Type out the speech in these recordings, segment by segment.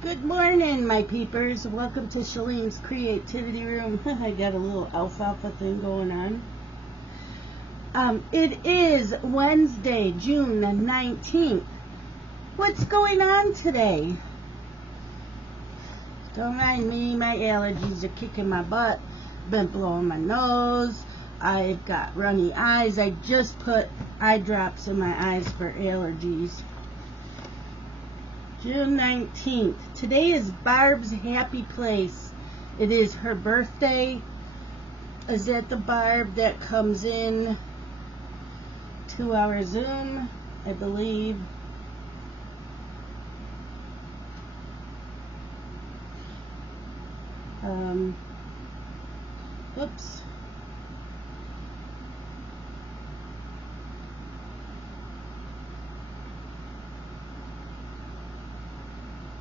Good morning, my peepers. Welcome to Shalene's Creativity Room. I got a little alfalfa thing going on. It is Wednesday, June the 19th. What's going on today? Don't mind me, my allergies are kicking my butt. Been blowing my nose. I've got runny eyes. I just put eye drops in my eyes for allergies. June 19th. Today is Barb's happy place. It is her birthday. Is that the Barb that comes in 2-hour Zoom, I believe? Oops.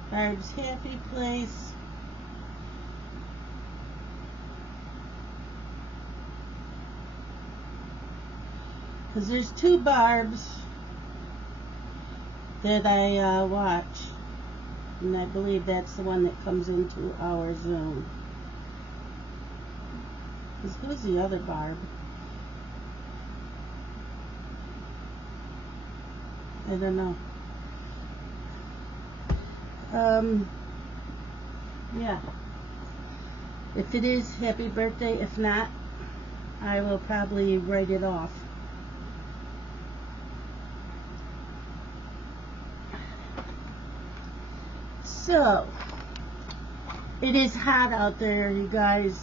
Barb's happy place. Because there's two Barbs that I watch. And I believe that's the one that comes in 2-hour Zoom. Because who's the other Barb? I don't know. Yeah. If it is, happy birthday. If not, I will probably write it off. So, it is hot out there, you guys.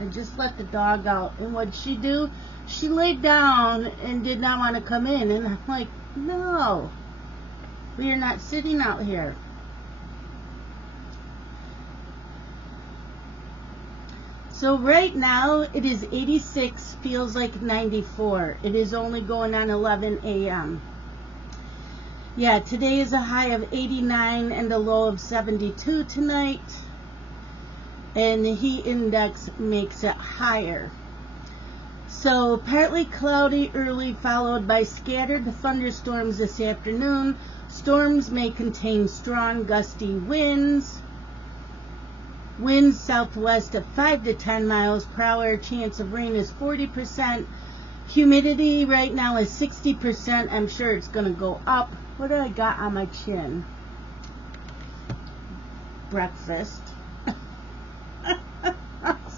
I just let the dog out, and what'd she do? She laid down and did not want to come in, and I'm like, no, we are not sitting out here. So right now it is 86, feels like 94. It is only going on 11 a.m. Yeah, today is a high of 89 and a low of 72 tonight. And the heat index makes it higher. So partly cloudy early, followed by scattered thunderstorms this afternoon. Storms may contain strong gusty winds. Winds southwest of 5 to 10 miles per hour. Chance of rain is 40%. Humidity right now is 60%. I'm sure it's going to go up. What do I got on my chin? Breakfast.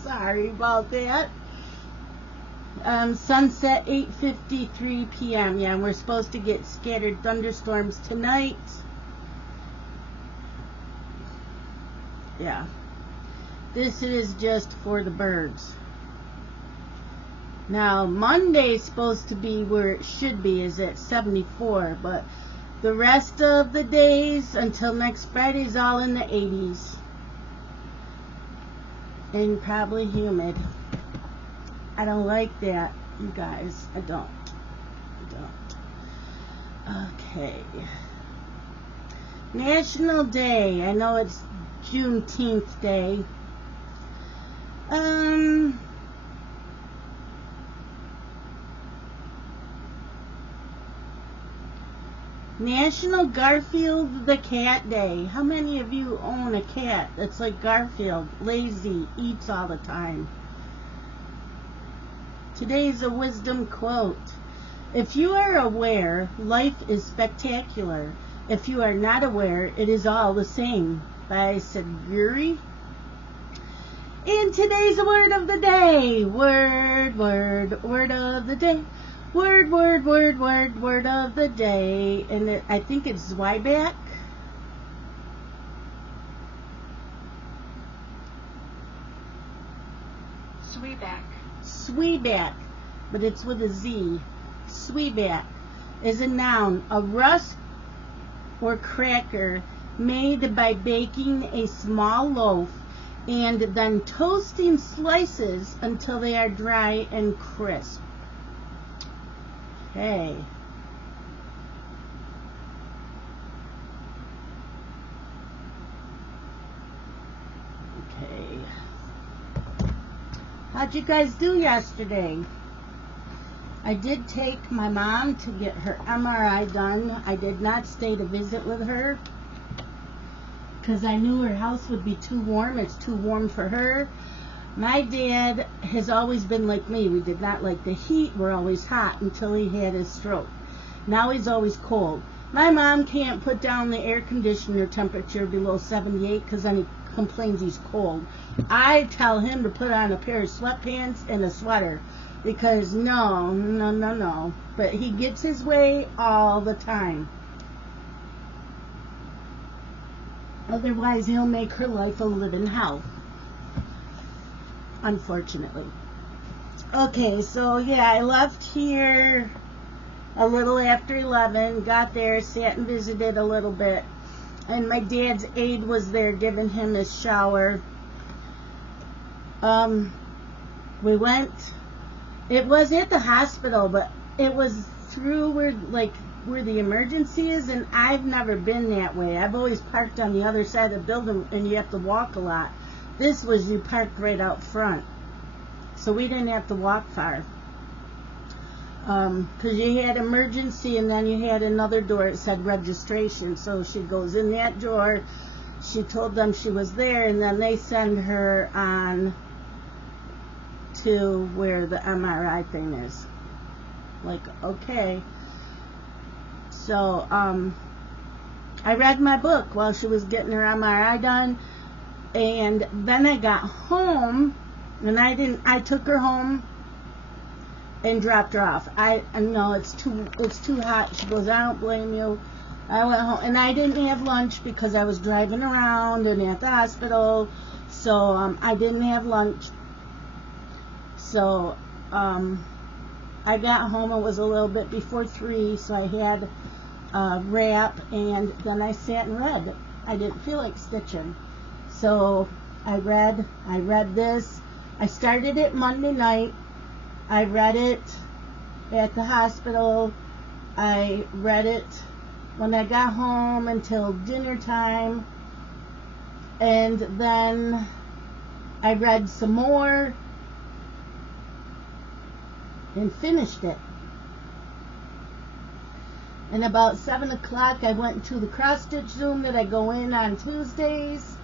Sorry about that. Sunset 8:53 p.m. Yeah, and we're supposed to get scattered thunderstorms tonight. Yeah. This is just for the birds. Now, Monday's supposed to be where it should be, is at 74, but the rest of the days until next Friday is all in the 80s. And probably humid. I don't like that, you guys. I don't. Okay. National Day. I know it's Juneteenth Day. National Garfield the Cat Day. How many of you own a cat that's like Garfield, lazy, eats all the time? Today's a wisdom quote. If you are aware, life is spectacular. If you are not aware, it is all the same. By Sadhguru. And today's word of the day. Word of the day. Word of the day. And I think it's Zwieback. Zwieback. But it's with a Z. Zwieback is a noun. A rusk or cracker made by baking a small loaf and then toasting slices until they are dry and crisp. Okay. How'd you guys do yesterday? I did take my mom to get her MRI done. I did not stay to visit with her. because I knew her house would be too warm. It's too warm for her. My dad has always been like me. We did not like the heat. We're always hot until he had his stroke. Now he's always cold. My mom can't put down the air conditioner temperature below 78 because then he complains he's cold. I tell him to put on a pair of sweatpants and a sweater because no. But he gets his way all the time. Otherwise, he'll make her life a living hell. Unfortunately. Okay, so yeah, I left here a little after 11, got there, sat and visited a little bit, and my dad's aide was there giving him his shower. We went, it was at the hospital, but it was through where the emergency is, and I've never been that way. I've always parked on the other side of the building, and you have to walk a lot. This was you parked right out front, so we didn't have to walk far. Because you had emergency, and then you had another door that said registration. So she goes in that door. She told them she was there, and then they send her on to where the MRI thing is. Like, okay. So, I read my book while she was getting her MRI done, and then I got home, and I took her home and dropped her off. I know it's too hot. She goes, I don't blame you. I went home, and I didn't have lunch because I was driving around and at the hospital, so I didn't have lunch. So I got home. It was a little bit before 3, so I had wrap, and then I sat and read. I didn't feel like stitching, so I read this. I started it Monday night. I read it at the hospital. I read it when I got home until dinner time, and then I read some more and finished it. And about 7 o'clock I went to the cross stitch Zoom that I go in on Tuesdays,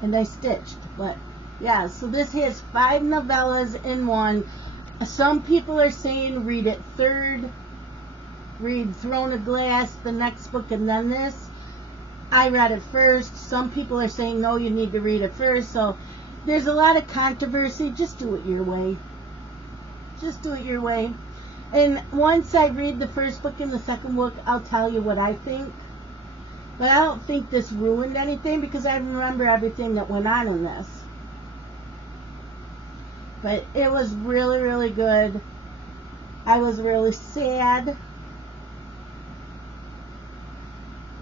and I stitched. But yeah, so this has 5 novellas in one. Some people are saying read it third, read Throne of Glass, the next book, and then this. I read it first. Some people are saying no, you need to read it first. So there's a lot of controversy. Just do it your way. Just do it your way. And once I read the first book and the second book, I'll tell you what I think. But I don't think this ruined anything because I remember everything that went on in this. But it was really, really good. I was really sad.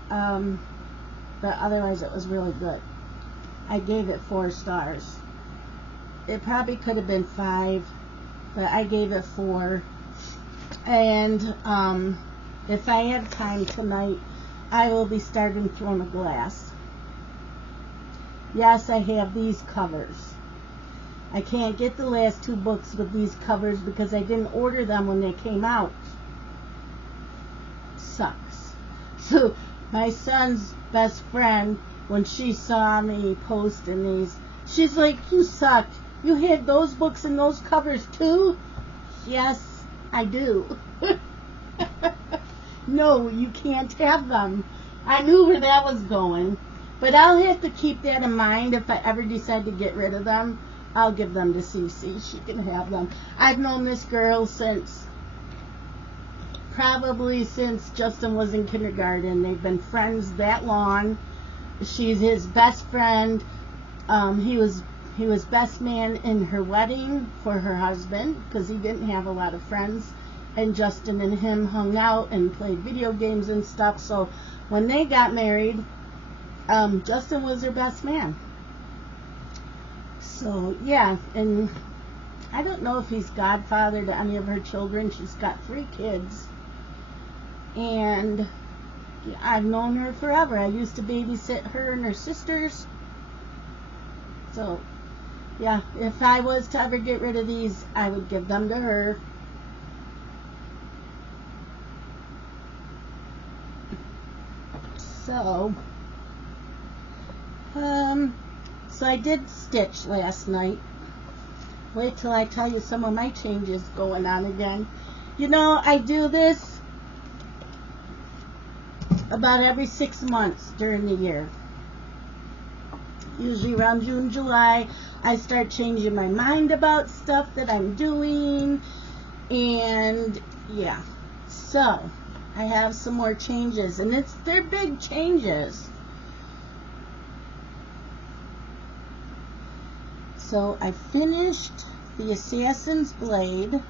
But otherwise it was really good. I gave it 4 stars. It probably could have been 5, but I gave it 4. And if I have time tonight, I will be starting Throne of Glass. Yes, I have these covers. I can't get the last 2 books with these covers because I didn't order them when they came out. Sucks. So my son's best friend, when she saw me posting these, she's like, you suck. You had those books and those covers too? Yes, I do. No, you can't have them. I knew where that was going. But I'll have to keep that in mind if I ever decide to get rid of them. I'll give them to Cece. She can have them. I've known this girl probably since Justin was in kindergarten. They've been friends that long. She's his best friend. He was best man in her wedding for her husband because he didn't have a lot of friends. And Justin and him hung out and played video games and stuff. So when they got married, Justin was her best man. So yeah, and I don't know if he's godfather to any of her children. She's got 3 kids. And I've known her forever. I used to babysit her and her sisters. So yeah, if I was to ever get rid of these, I would give them to her. So So I did stitch last night. Wait till I tell you some of my changes going on again. You know, I do this about every 6 months during the year. Usually around June, July, I start changing my mind about stuff that I'm doing. And yeah, so I have some more changes, and they're big changes. So I finished the Assassin's Blade.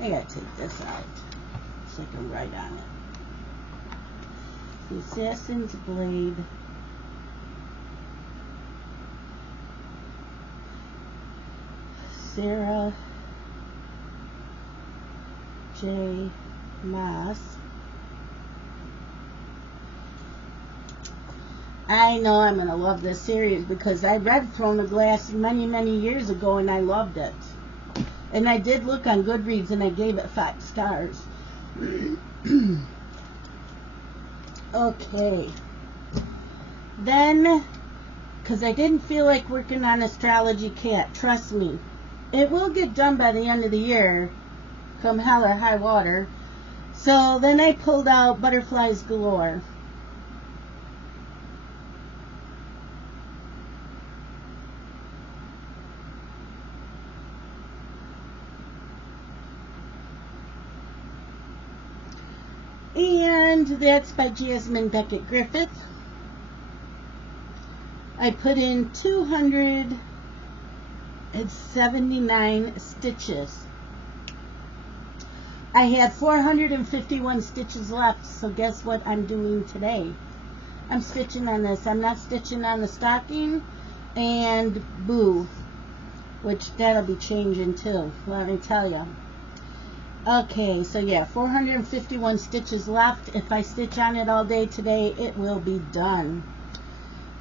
I gotta take this out so I can write on it. The Assassin's Blade. Sarah J. Maas. I know I'm going to love this series because I read Throne of Glass many, many years ago and I loved it. And I did look on Goodreads and I gave it 5 stars. Okay. Then, because I didn't feel like working on Astrology Cat, trust me, it will get done by the end of the year, come hell or high water. So then I pulled out Butterflies Galore. And that's by Jasmine, Becket, Griffith. I put in 279 stitches. I had 451 stitches left, so guess what I'm doing today? I'm stitching on this. I'm not stitching on the stocking, and boo, which that'll be changing too, let me tell you. Okay, so yeah, 451 stitches left. If I stitch on it all day today, it will be done.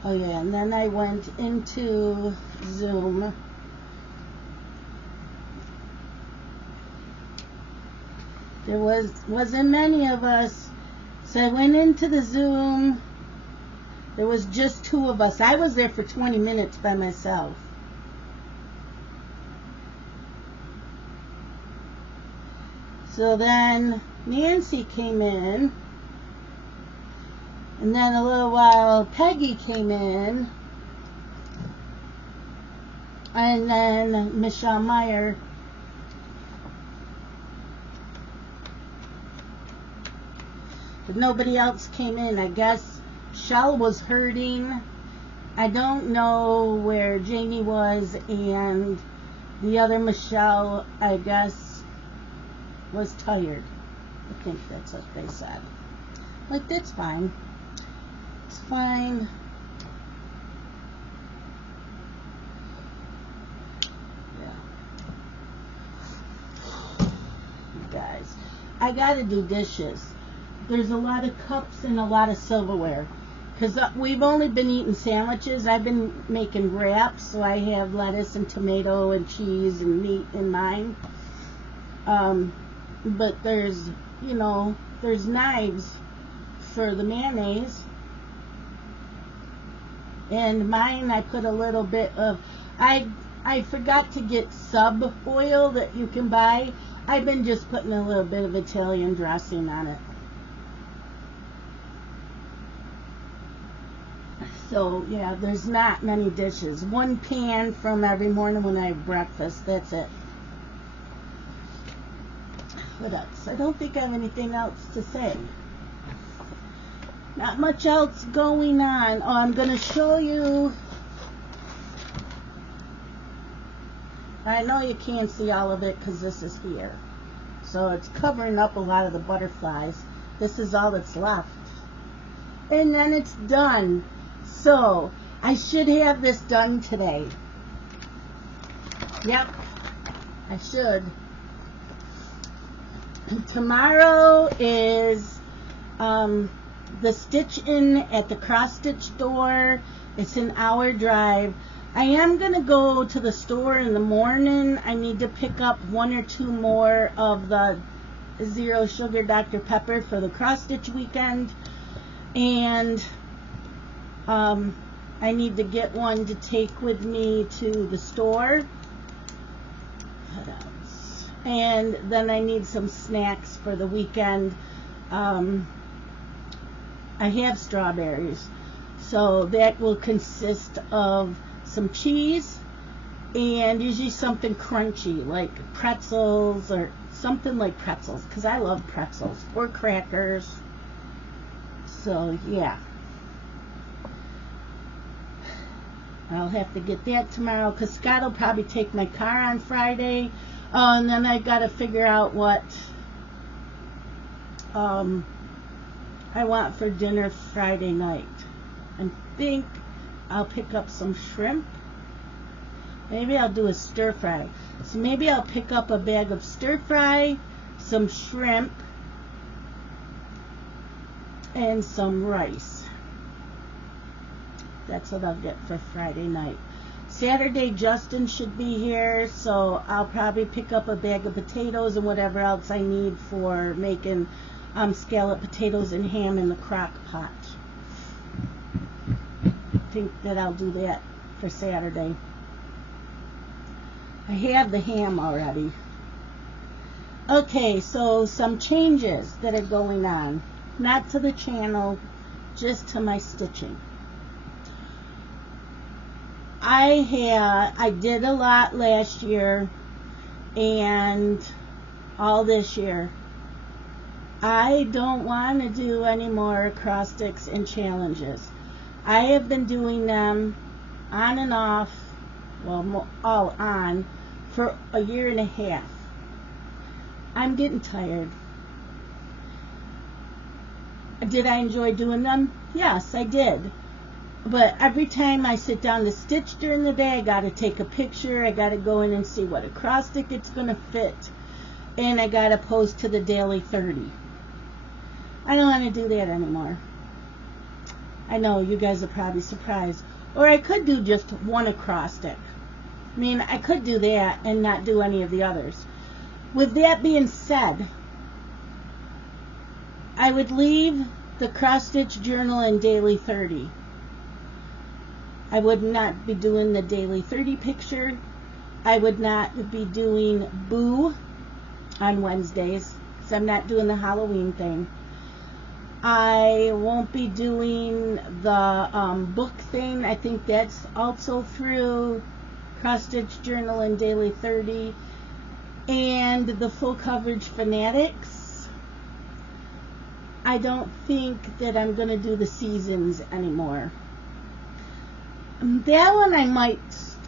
Oh yeah, and then I went into Zoom. There wasn't many of us, so I went into the Zoom. There was just 2 of us. I was there for 20 minutes by myself. So then Nancy came in, and then a little while Peggy came in, and then Michelle Meyer. But nobody else came in. I guess Shell was hurting. I don't know where Jamie was, and the other Michelle, I guess, was tired. I think that's what they said. Like, that's fine. It's fine. Yeah. You guys, I gotta do dishes. There's a lot of cups and a lot of silverware. Because we've only been eating sandwiches. I've been making wraps, so I have lettuce and tomato and cheese and meat in mine. But there's, you know, there's knives for the mayonnaise. And mine, I put a little bit of, I forgot to get sub oil that you can buy. I've been just putting a little bit of Italian dressing on it. So, yeah, there's not many dishes. 1 pan from every morning when I have breakfast. That's it. What else? I don't think I have anything else to say. Not much else going on. Oh, I'm going to show you. I know you can't see all of it because this is here. So it's covering up a lot of the butterflies. This is all that's left. And then it's done. So, I should have this done today. Yep, I should. Tomorrow is the stitch in at the cross stitch door. It's an hour drive. I am going to go to the store in the morning. I need to pick up 1 or 2 more of the Zero Sugar Dr. Pepper for the cross-stitch weekend. And I need to get one to take with me to the store. What else? And then I need some snacks for the weekend. I have strawberries. So that will consist of some cheese and usually something crunchy like pretzels or something like pretzels, because I love pretzels, or crackers. So yeah, I'll have to get that tomorrow because Scott will probably take my car on Friday. Oh, and then I got to figure out what I want for dinner Friday night. I think I'll pick up some shrimp. Maybe I'll do a stir fry. So maybe I'll pick up a bag of stir fry, some shrimp, and some rice. That's what I'll get for Friday night. Saturday, Justin should be here, so I'll probably pick up a bag of potatoes and whatever else I need for making scallop potatoes and ham in the crock pot. I think that I'll do that for Saturday. I have the ham already. Okay, so some changes that are going on. Not to the channel, just to my stitching. I did a lot last year and all this year. I don't want to do any more acrostics and challenges. I have been doing them on and off, well, all on, for a year and a half. I'm getting tired. Did I enjoy doing them? Yes, I did. But every time I sit down to stitch during the day, I got to take a picture. I got to go in and see what acrostic it's going to fit. And I got to post to the Daily 30. I don't want to do that anymore. I know you guys are probably surprised. Or I could do just one acrostic. I mean, I could do that and not do any of the others. With that being said, I would leave the cross stitch journal and Daily 30. I would not be doing the Daily 30 picture. I would not be doing Boo on Wednesdays, because I'm not doing the Halloween thing. I won't be doing the book thing. I think that's also through Cross Stitch Journal and Daily 30. And the full coverage fanatics. I don't think that I'm going to do the seasons anymore. That one I might,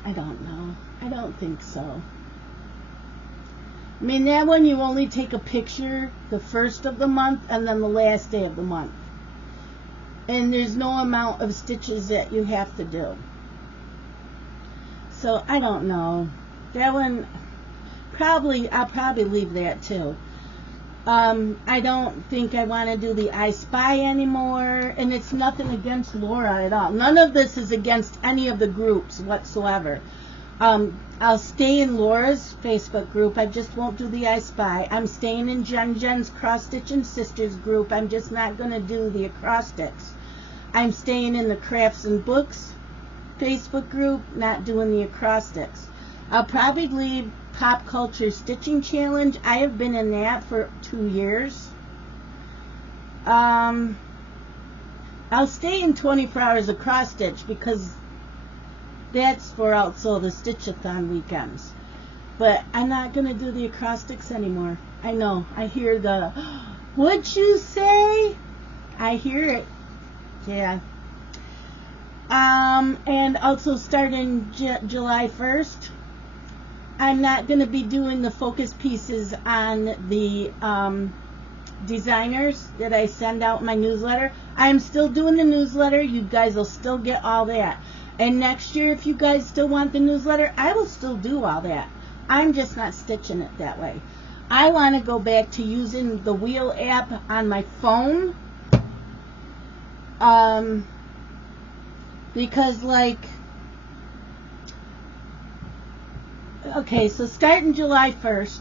I don't know. I don't think so. I mean, that one you only take a picture the first of the month and then the last day of the month. And there's no amount of stitches that you have to do. So, I don't know. That one, I'll probably leave that too. I don't think I want to do the I Spy anymore. And it's nothing against Laura at all. None of this is against any of the groups whatsoever. I'll stay in Laura's Facebook group. I just won't do the I Spy. I'm staying in Jen's Cross Stitch and Sisters group. I'm just not going to do the acrostics. I'm staying in the Crafts and Books Facebook group, not doing the acrostics. I'll probably leave Pop Culture Stitching Challenge. I have been in that for 2 years. I'll stay in 24 Hours of Cross Stitch because that's for also the Stitch-a-thon weekends. But I'm not going to do the acrostics anymore. I know. I hear the, what'd you say? I hear it. Yeah. And also starting July 1st, I'm not going to be doing the focus pieces on the designers that I send out in my newsletter. I'm still doing the newsletter. You guys will still get all that. And next year, if you guys still want the newsletter, I will still do all that. I'm just not stitching it that way. I want to go back to using the Wheel app on my phone. Because, like, Okay, so starting July 1st,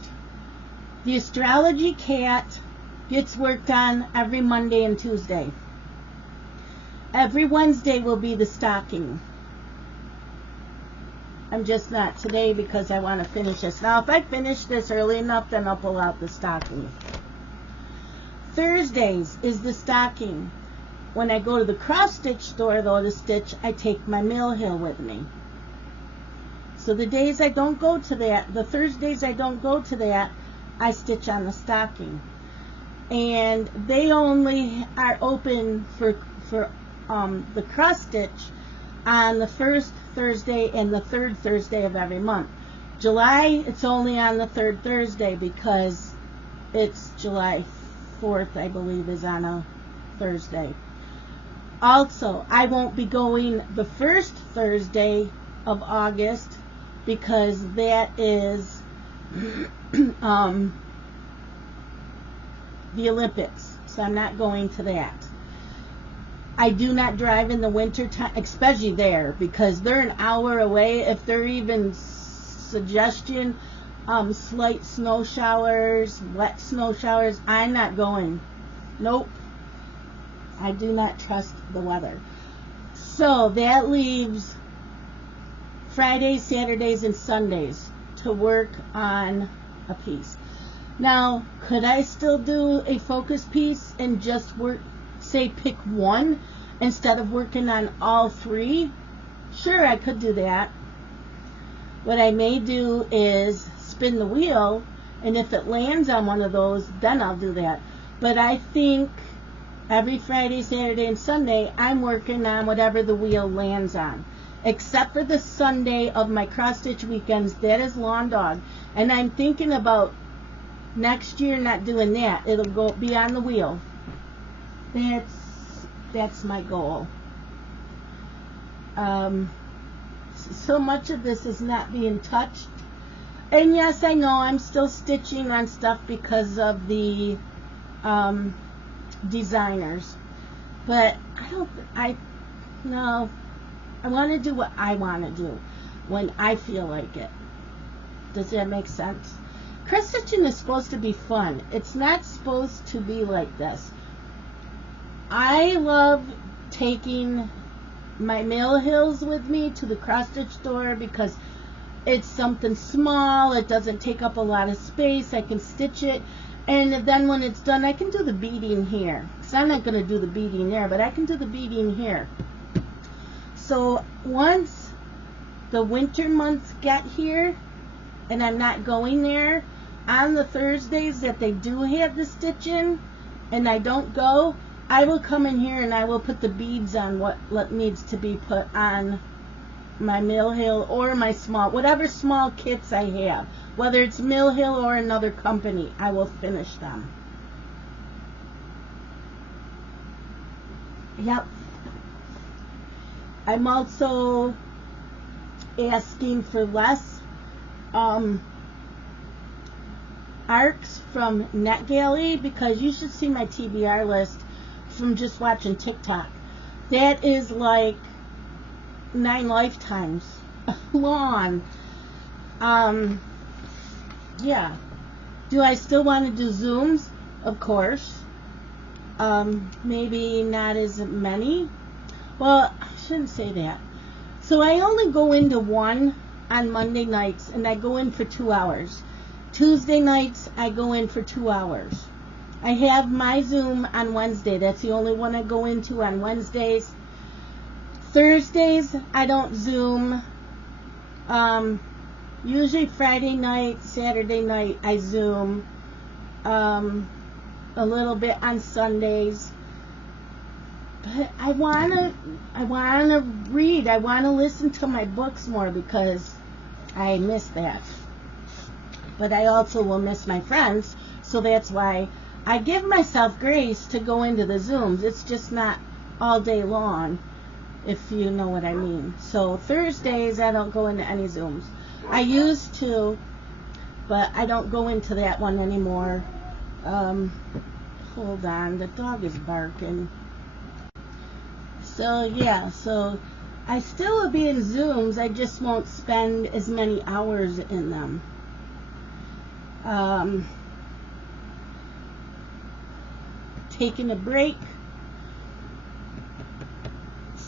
the astrology cat gets worked on every Monday and Tuesday. Every Wednesday will be the stocking. I'm just not today because I want to finish this. Now, if I finish this early enough, then I'll pull out the stocking. Thursdays is the stocking. When I go to the cross-stitch store, though, to stitch, I take my mill hill with me. So the days I don't go to that, the Thursdays I don't go to that, I stitch on the stocking. And they only are open for the cross-stitch on the first Thursday and the third Thursday of every month. July, it's only on the third Thursday because it's July 4th, I believe, is on a Thursday. Also, I won't be going the first Thursday of August because that is the Olympics. So I'm not going to that. I do not drive in the winter time, especially there, because they're an hour away. If they're even suggestion, slight snow showers, wet snow showers, I'm not going. Nope. I do not trust the weather. So that leaves Fridays, Saturdays, and Sundays to work on a piece. Now, could I still do a focus piece and just work, say pick one instead of working on all three? Sure, I could do that. What I may do is spin the wheel, and if it lands on one of those, then I'll do that. But I think every Friday, Saturday, and Sunday, I'm working on whatever the wheel lands on. Except for the Sunday of my cross-stitch weekends, that is lawn dog. And I'm thinking about next year not doing that. It'll be on the wheel. That's my goal. So much of this is not being touched. And yes, I know I'm still stitching on stuff because of the designers. But I want to do what I want to do when I feel like it. Does that make sense? Cross stitching is supposed to be fun. It's not supposed to be like this. I love taking my mill hills with me to the cross stitch store because it's something small. It doesn't take up a lot of space. I can stitch it, and then when it's done, I can do the beading here. So I'm not going to do the beading there, but I can do the beading here. So once the winter months get here and I'm not going there, on the Thursdays that they do have the stitching and I don't go, I will come in here and I will put the beads on what needs to be put on my mill hill or my small, whatever small kits I have. Whether it's mill hill or another company, I will finish them. Yep. I'm also asking for less arcs from NetGalley because you should see my TBR list from just watching TikTok. That is like 9 lifetimes long. Yeah. Do I still want to do Zooms? Of course. Maybe not as many. Well, I shouldn't say that. So I only go into one on Monday nights, and I go in for 2 hours. Tuesday nights, I go in for 2 hours. I have my Zoom on Wednesday. That's the only one I go into on Wednesdays. Thursdays, I don't Zoom. Usually Friday night, Saturday night, I Zoom. A little bit on Sundays. But I wanna read. I wanna listen to my books more because I miss that. But I also will miss my friends, so that's why I give myself grace to go into the Zooms. It's just not all day long, if you know what I mean. So Thursdays, I don't go into any Zooms. I used to, but I don't go into that one anymore. Hold on, the dog is barking. So yeah, so I still will be in Zooms, I just won't spend as many hours in them. Taking a break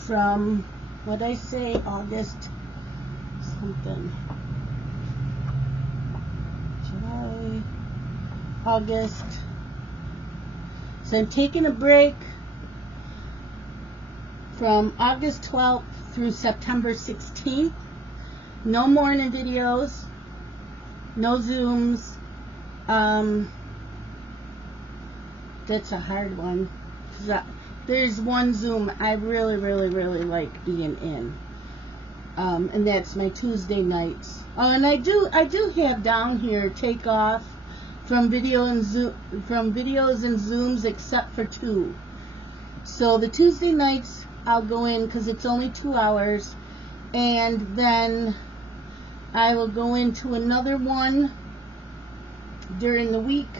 from, what I say, August something. July, August. So I'm taking a break from August 12th through September 16th. No morning videos, no Zooms. That's a hard one. There's one Zoom I really like being in. And that's my Tuesday nights. Oh, and I do have down here take off from videos and Zooms except for 2. So the Tuesday nights I'll go in because it's only 2 hours, and then I will go into another one during the week.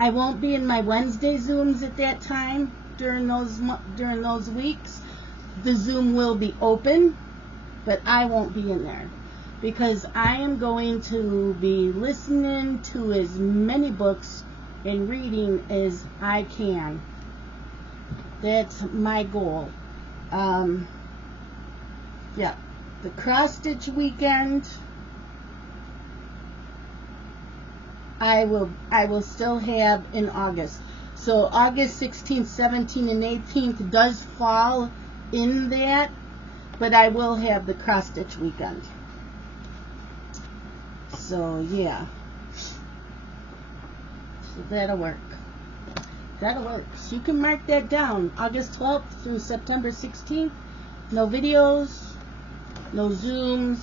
I won't be in my Wednesday Zooms at that time during those weeks. The Zoom will be open, but I won't be in there because I am going to be listening to as many books and reading as I can. That's my goal. Yeah, the cross stitch weekend, I will still have in August. So August 16th, 17th, and 18th does fall in that, but I will have the cross stitch weekend. So yeah, so that'll work. That'll work. So you can mark that down. August 12th through September 16th. No videos, no Zooms.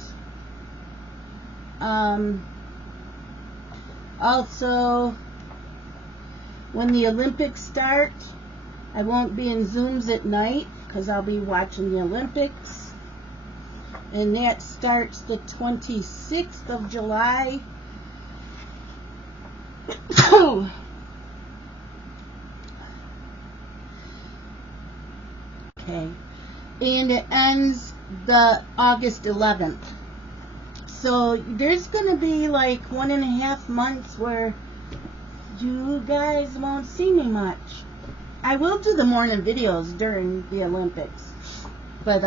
Also, when the Olympics start, I won't be in Zooms at night because I'll be watching the Olympics. And that starts the 26th of July. Okay. And it ends the August 11th. So there's going to be like 1.5 months where you guys won't see me much. I will do the morning videos during the Olympics, but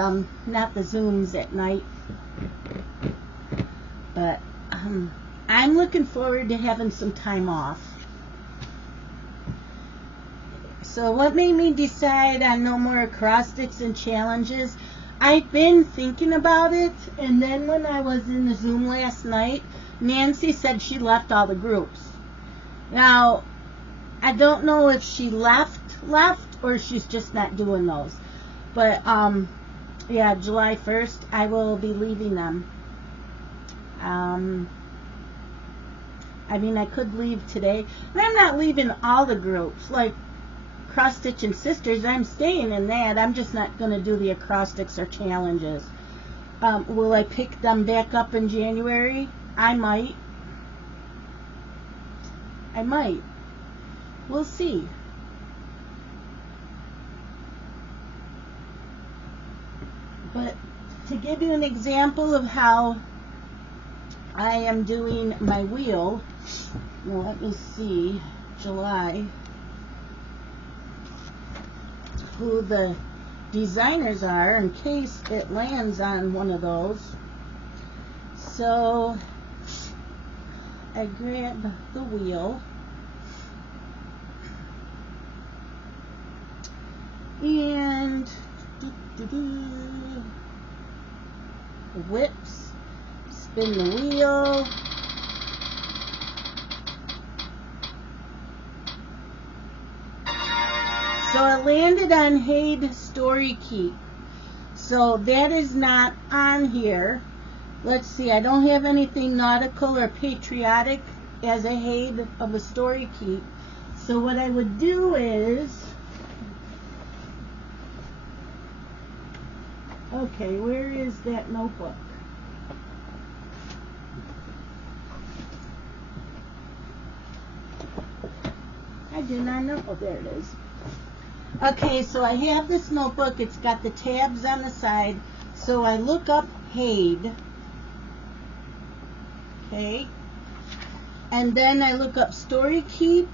not the Zooms at night. But I'm looking forward to having some time off. So what made me decide on no more acrostics and challenges? I've been thinking about it, and then when I was in the Zoom last night, Nancy said she left all the groups. Now, I don't know if she left, or she's just not doing those. But, yeah, July 1st, I will be leaving them. I mean, I could leave today. But I'm not leaving all the groups. Like, Cross Stitch and Sisters, I'm staying in that. I'm just not going to do the acrostics or challenges. Will I pick them back up in January? I might. We'll see. But to give you an example of how I am doing my wheel, well, let me see, July, who the designers are in case it lands on one of those. So I grab the wheel and whips, spin the wheel, so it landed on HAED Story Keep. So that is not on here. Let's see, I don't have anything nautical or patriotic as a HAED of a story keep. So what I would do is, okay, where is that notebook? I do not know. Oh, there it is. Okay, so I have this notebook. It's got the tabs on the side. So I look up HAED. Okay. And then I look up Story Keep.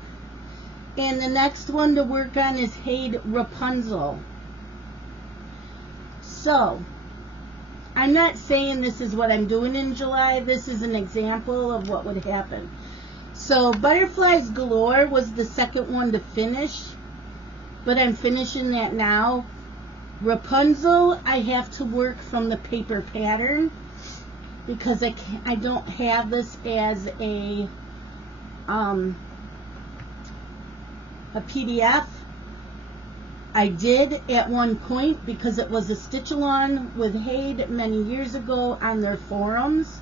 And the next one to work on is HAED Rapunzel. So, I'm not saying this is what I'm doing in July. This is an example of what would happen. So, Butterflies Galore was the second one to finish. But I'm finishing that now. Rapunzel, I have to work from the paper pattern. Because I don't have this as a PDF. I did at one point because it was a stitch-along with HAED many years ago on their forums.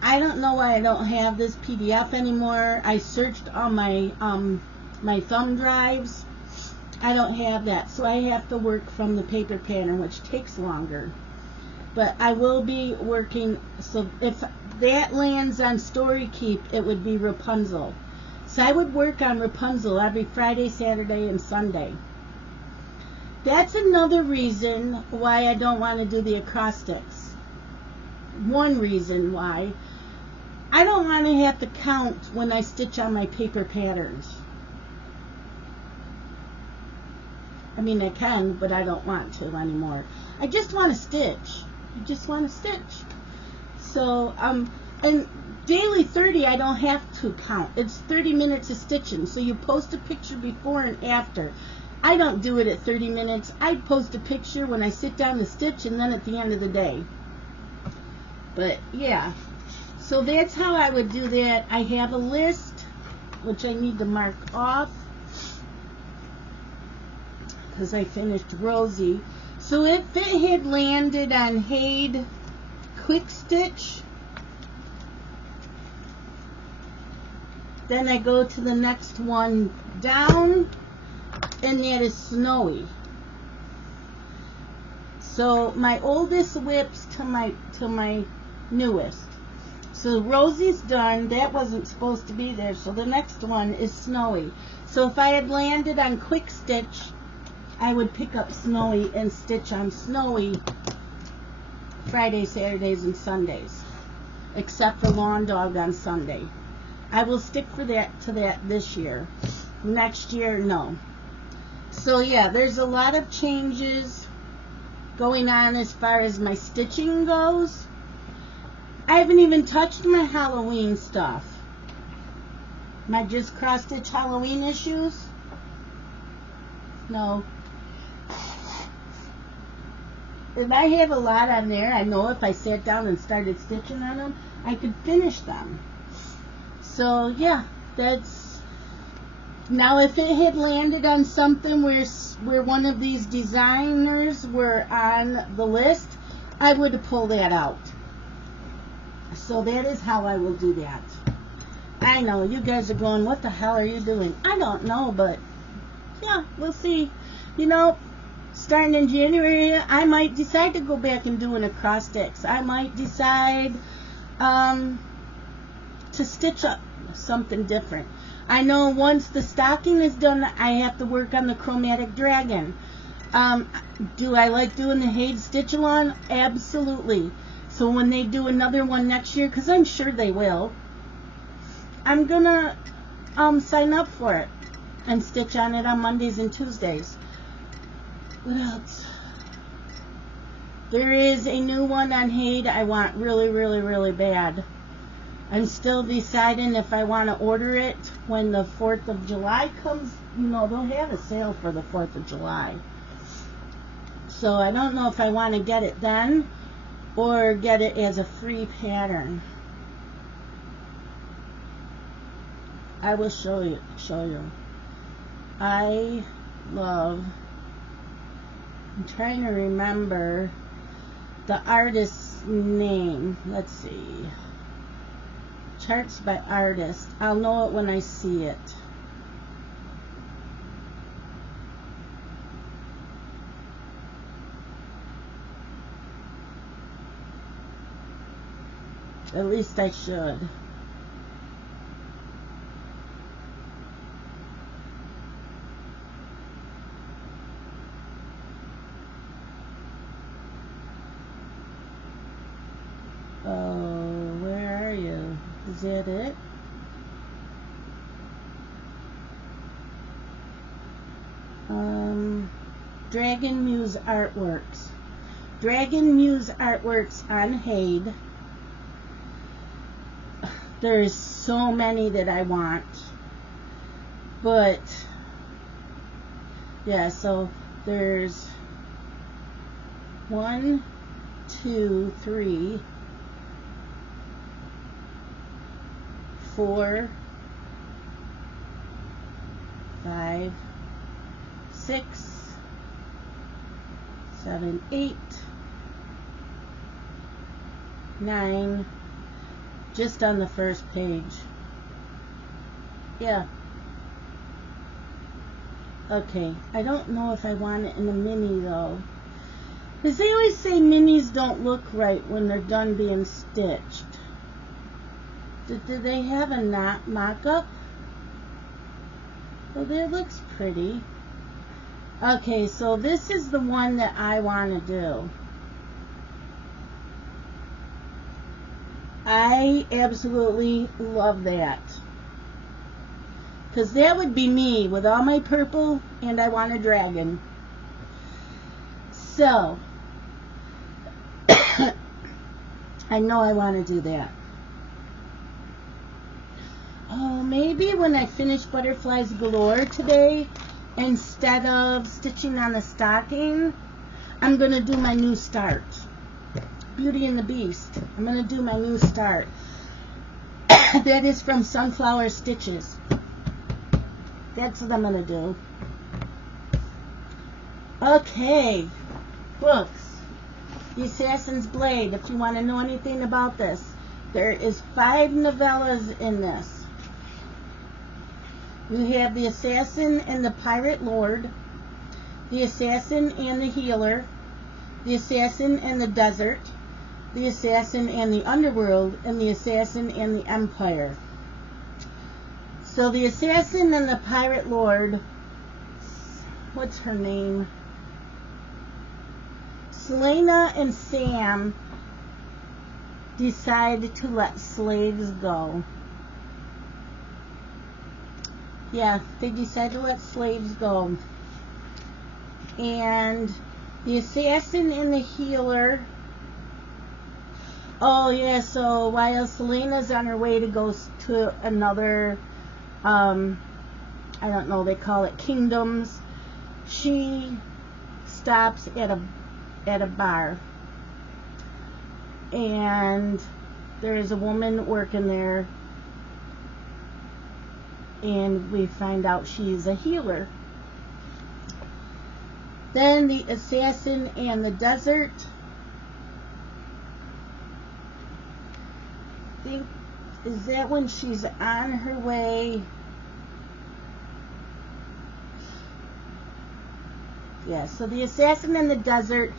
I don't know why I don't have this PDF anymore. I searched on my my thumb drives. I don't have that, so I have to work from the paper pattern, which takes longer. But I will be working, so if that lands on Story Keep, it would be Rapunzel. So I would work on Rapunzel every Friday, Saturday, and Sunday. That's another reason why I don't want to do the acrostics. One reason why. I don't want to have to count when I stitch on my paper patterns. I mean, I can, but I don't want to anymore. I just want to stitch. I just want to stitch. So, and daily 30, I don't have to count. It's 30 minutes of stitching. So you post a picture before and after. I don't do it at 30 minutes. I post a picture when I sit down to stitch and then at the end of the day. But yeah, so that's how I would do that. I have a list, which I need to mark off because I finished Rosie. So if it had landed on HAED Quick Stitch, then I go to the next one down, and that is Snowy. So my oldest whips to my newest. So Rosie's done. That wasn't supposed to be there. So the next one is Snowy. So if I had landed on Quick Stitch, I would pick up Snowy and stitch on Snowy Fridays, Saturdays, and Sundays, except for Lawn Dog on Sunday. I will stick to that this year. Next year, no. So yeah, there's a lot of changes going on as far as my stitching goes. I haven't even touched my Halloween stuff. My just cross stitch Halloween issues. No. And I have a lot on there. I know if I sat down and started stitching on them, I could finish them. So yeah, that's. Now if it had landed on something where one of these designers were on the list, I would pull that out. So that is how I will do that. I know you guys are going, what the hell are you doing? I don't know, but yeah, we'll see. You know, starting in January, I might decide to go back and do an acrostics. I might decide to stitch up something different. I know once the stocking is done, I have to work on the chromatic dragon. Do I like doing the HAED stitch-along? Absolutely. So when they do another one next year, because I'm sure they will, I'm gonna sign up for it and stitch on it on Mondays and Tuesdays. What else? There is a new one on HAED I want really, really, really bad. I'm still deciding if I want to order it when the 4th of July comes. You know, they'll have a sale for the 4th of July. So I don't know if I want to get it then or get it as a free pattern. I will show you. I love, I'm trying to remember the artist's name. Let's see. Charts by artist. I'll know it when I see it. At least I should. Oh, where are you? Is that it? Dragon Muse Artworks. Dragon Muse Artworks on HAED. There's so many that I want. But, yeah, so there's 1, 2, 3, 4, 5, 6, 7, 8, 9, just on the first page. Yeah. Okay, I don't know if I want it in a mini though. Because they always say minis don't look right when they're done being stitched. Did they have a mock-up? Well, that looks pretty. Okay, so this is the one that I want to do. I absolutely love that. Because that would be me with all my purple and I want a dragon. So, I know I want to do that. Oh, maybe when I finish Butterflies Galore today, instead of stitching on the stocking, I'm going to do my new start. Beauty and the Beast. I'm going to do my new start. That is from Sunflower Stitches. That's what I'm going to do. Okay. Books. The Assassin's Blade. If you want to know anything about this, there is 5 novellas in this. We have The Assassin and the Pirate Lord, The Assassin and the Healer, The Assassin and the Desert, The Assassin and the Underworld, and The Assassin and the Empire. So The Assassin and the Pirate Lord, what's her name? Selena and Sam decide to let slaves go. Yeah, they decide to let slaves go. And the Assassin and the Healer. Oh yeah, so while Selena's on her way to go to another, I don't know, they call it kingdoms, she stops at a bar. And there is a woman working there. And we find out she's a healer. Then The Assassin and the Desert. I think, is that when she's on her way? Yeah, so The Assassin and the Desert,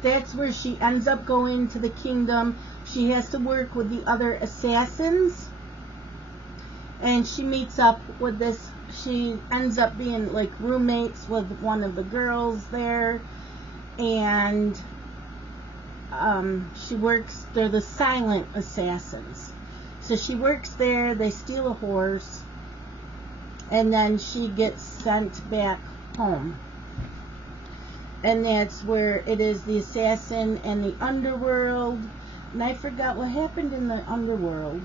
that's where she ends up going to the kingdom. She has to work with the other assassins. And she meets up with this, she ends up being like roommates with one of the girls there. And she works, they're the silent assassins. So she works there, they steal a horse, and then she gets sent back home. And that's where it is The Assassin and the Underworld. And I forgot what happened in the Underworld.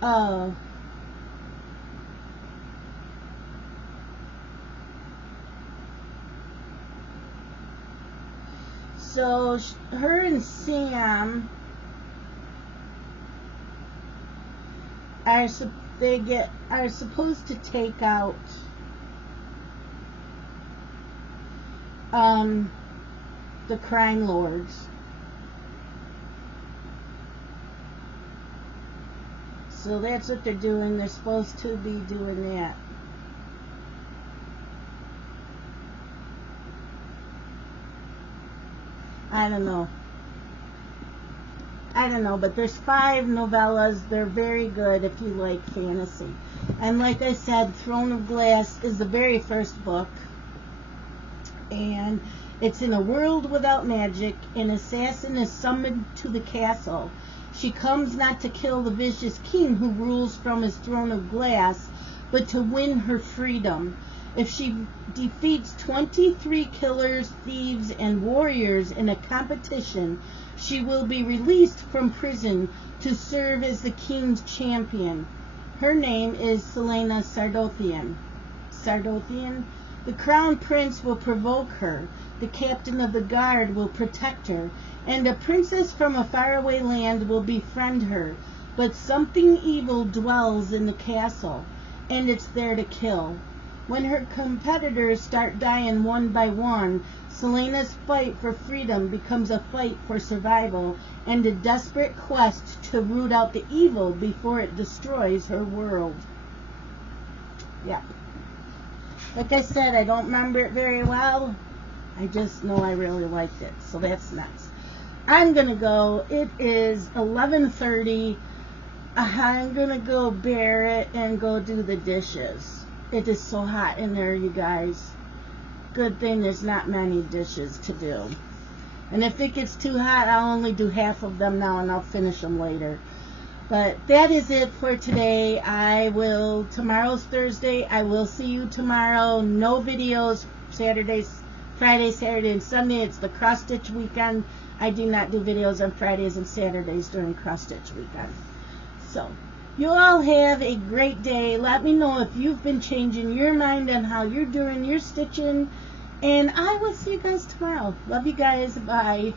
Oh. So her and Sam are supposed to take out the crime lords. So that's what they're doing. They're supposed to be doing that. I don't know. But there's 5 novellas. They're very good if you like fantasy. And like I said, Throne of Glass is the very first book. And it's in a world without magic. An assassin is summoned to the castle. She comes not to kill the vicious king who rules from his throne of glass, but to win her freedom. If she defeats 23 killers, thieves, and warriors in a competition, she will be released from prison to serve as the king's champion. Her name is Selena Sardothian. Sardothian? The crown prince will provoke her. The captain of the guard will protect her. And a princess from a faraway land will befriend her. But something evil dwells in the castle, and it's there to kill. When her competitors start dying one by one, Selena's fight for freedom becomes a fight for survival and a desperate quest to root out the evil before it destroys her world. Yeah. Like I said, I don't remember it very well. I just know I really liked it, so that's nice. I'm going to go. It is 11:30. I'm going to go bear it and go do the dishes. It is so hot in there, you guys. Good thing there's not many dishes to do. And if it gets too hot, I'll only do half of them now and I'll finish them later. But that is it for today. Tomorrow's Thursday. I will see you tomorrow. No videos Friday, Saturday, and Sunday. It's the cross-stitch weekend. I do not do videos on Fridays and Saturdays during cross-stitch weekend. So, you all have a great day. Let me know if you've been changing your mind on how you're doing your stitching. And I will see you guys tomorrow. Love you guys. Bye.